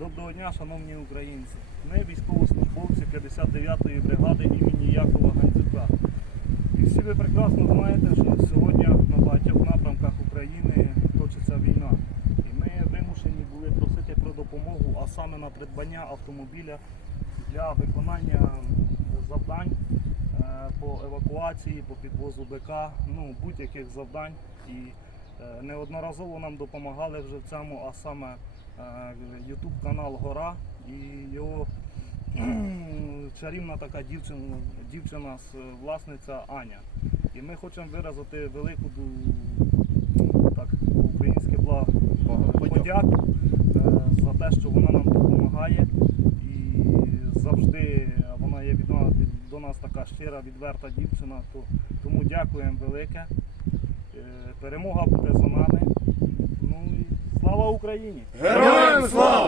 Доброго дня, шановні українці. Ми військовослужбовці 59-ї бригади імені Якова Гандзюка. І всі ви прекрасно знаєте, що сьогодні на багатьох напрямках України точиться війна. І ми вимушені були просити про допомогу, а саме на придбання автомобіля для виконання завдань е, по евакуації, по підвозу БК, ну, будь-яких завдань. І е, неодноразово нам допомагали вже в цьому, а саме YouTube канал Гора і його чарівна така дівчина, дівчина з- власниця Аня. І ми хочемо виразити велику так, українське благо подяку е, за те, що вона нам допомагає. І завжди вона є від до нас така щира, відверта дівчина. То, тому дякуємо велике. Е, Перемога буде за нами. Ну і слава Україні! Героям слава!